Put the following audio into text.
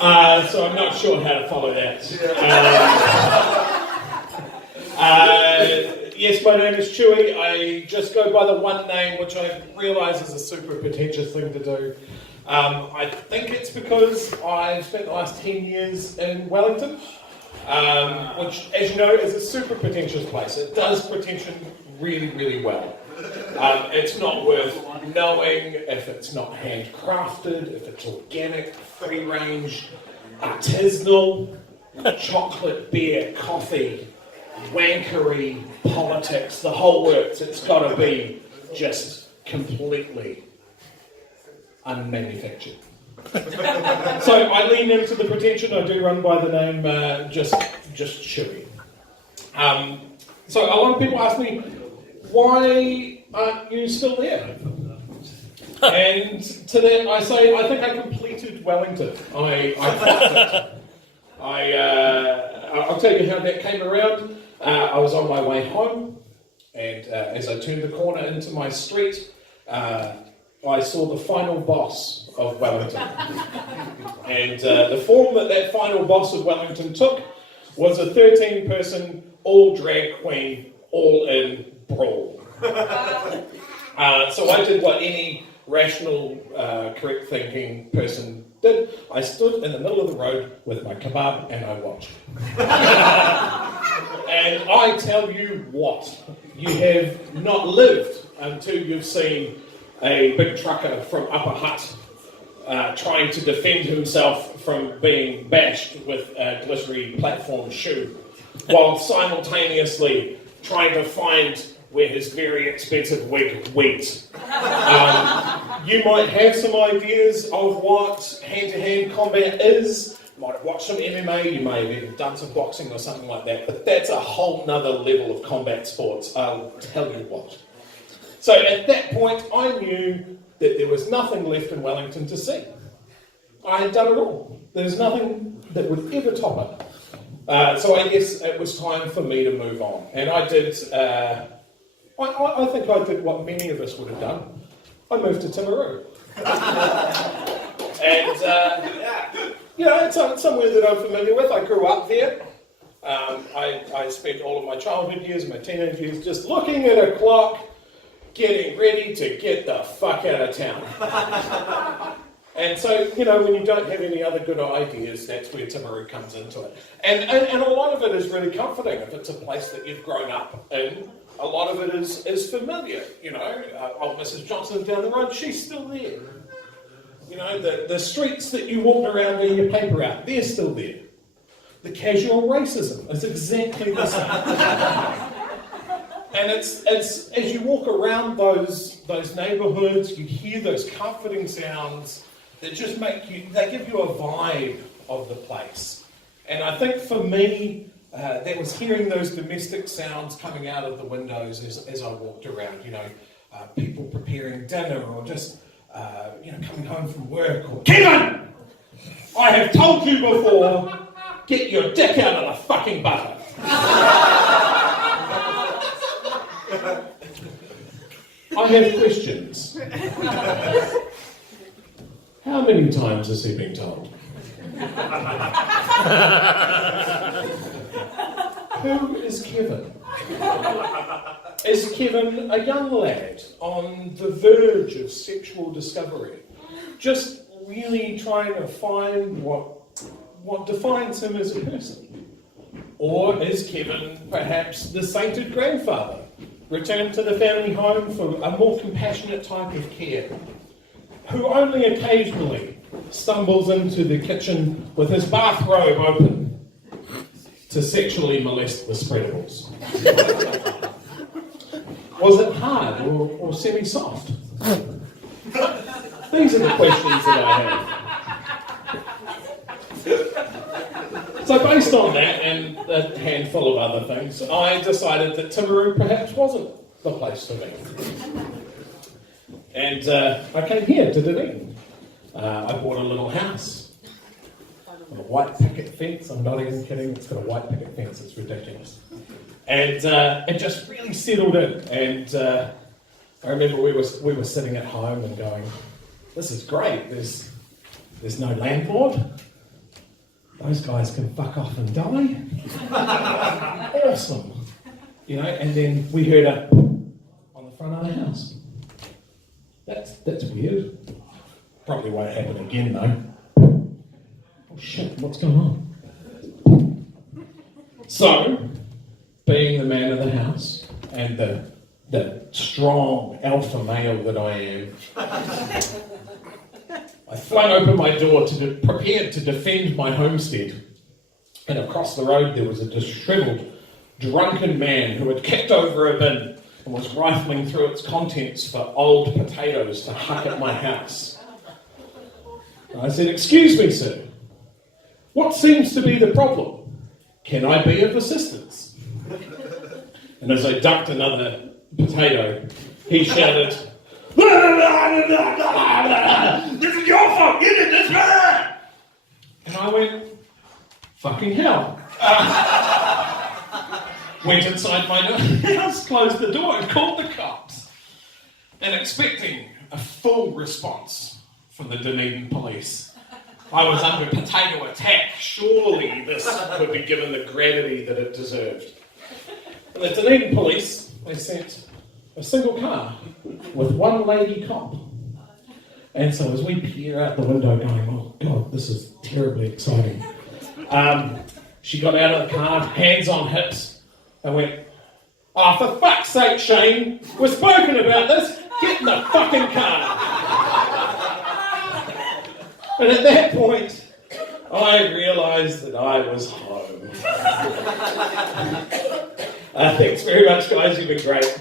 So I'm not sure how to follow that. Yes, my name is Chewie. I just go by the one name, which I realise is a super pretentious thing to do. I think it's because I've spent the last 10 years in Wellington, which, as you know, is a super pretentious place. It does pretension really, really well. It's not worth knowing if it's not handcrafted, if it's organic, free range, artisanal, chocolate, beer, coffee, wankery, politics, the whole works. It's got to be just completely unmanufactured. So I lean into the pretension. I do run by the name just Chewie. So a lot of people ask me, why aren't you still there? And to that I say, I think I completed Wellington. I clocked it. I'll tell you how that came around. I was on my way home, and as I turned the corner into my street, I saw the final boss of Wellington. And the form that final boss of Wellington took was a 13-person, all drag queen, all-in brawl. So I did what any rational, correct thinking person did. I stood in the middle of the road with my kebab and I watched. And I tell you what, you have not lived until you've seen a big trucker from Upper Hutt trying to defend himself from being bashed with a glittery platform shoe, while simultaneously trying to find where his very expensive wig went. You might have some ideas of what hand-to-hand combat is. You might have watched some MMA, you may have even done some boxing or something like that, but that's a whole nother level of combat sports, I'll tell you what. So at that point, I knew that there was nothing left in Wellington to see. I had done it all. There's nothing that would ever top it. So I guess it was time for me to move on. And I did, I think I did what many of us would have done. I moved to Timaru. And, it's somewhere that I'm familiar with. I grew up there. I spent all of my childhood years, my teenage years, just looking at a clock, getting ready to get the fuck out of town. And so, when you don't have any other good ideas, that's where Timaru comes into it. And a lot of it is really comforting if it's a place that you've grown up in. A lot of it is familiar, old Mrs. Johnson down the road, she's still there. The streets that you walked around there, your paper out, they're still there. The casual racism is exactly the same. And it's as you walk around those neighbourhoods, you hear those comforting sounds that just they give you a vibe of the place. And I think for me, that was hearing those domestic sounds coming out of the windows as I walked around, people preparing dinner or just, coming home from work or, Kevin! I have told you before, get your dick out of the fucking butter. I have questions. How many times has he been told? Who is Kevin? Is Kevin a young lad on the verge of sexual discovery? Just really trying to find what defines him as a person? Or is Kevin perhaps the sainted grandfather, returned to the family home for a more compassionate type of care, who only occasionally stumbles into the kitchen with his bathrobe open to sexually molest the spreadables? Was it hard or semi-soft? These are the questions that I have. So based on that and a handful of other things, I decided that Timaru perhaps wasn't the place for me. And I came here to Dunedin. I bought a little house. A white picket fence, I'm not even kidding, it's got a white picket fence, it's ridiculous. And it just really settled in. And I remember we were sitting at home and going, this is great, there's no landlord, those guys can fuck off and die. Awesome. You know, and then we heard a on the front of the house. That's weird. Probably won't happen again though. Oh shit, what's going on? So, being the man of the house and the strong alpha male that I am, I flung open my door prepared to defend my homestead. And across the road there was a dishevelled, drunken man who had kicked over a bin and was rifling through its contents for old potatoes to huck at my house. And I said, "Excuse me, sir, what seems to be the problem? Can I be of assistance?" And as I ducked another potato, he shouted, "This is your fault, you did this!" And I went, "Fucking hell." Went inside my house, closed the door and called the cops. And expecting a full response from the Dunedin police. I was under potato attack. Surely this would be given the gravity that it deserved. And the Dunedin police, they sent a single car with one lady cop. And so as we peer out the window going, "Oh God, this is terribly exciting," she got out of the car, hands on hips, and went, "Oh, for fuck's sake, Shane, we've spoken about this. Get in the fucking car." And at that point, I realised that I was home. Thanks very much, guys. You've been great.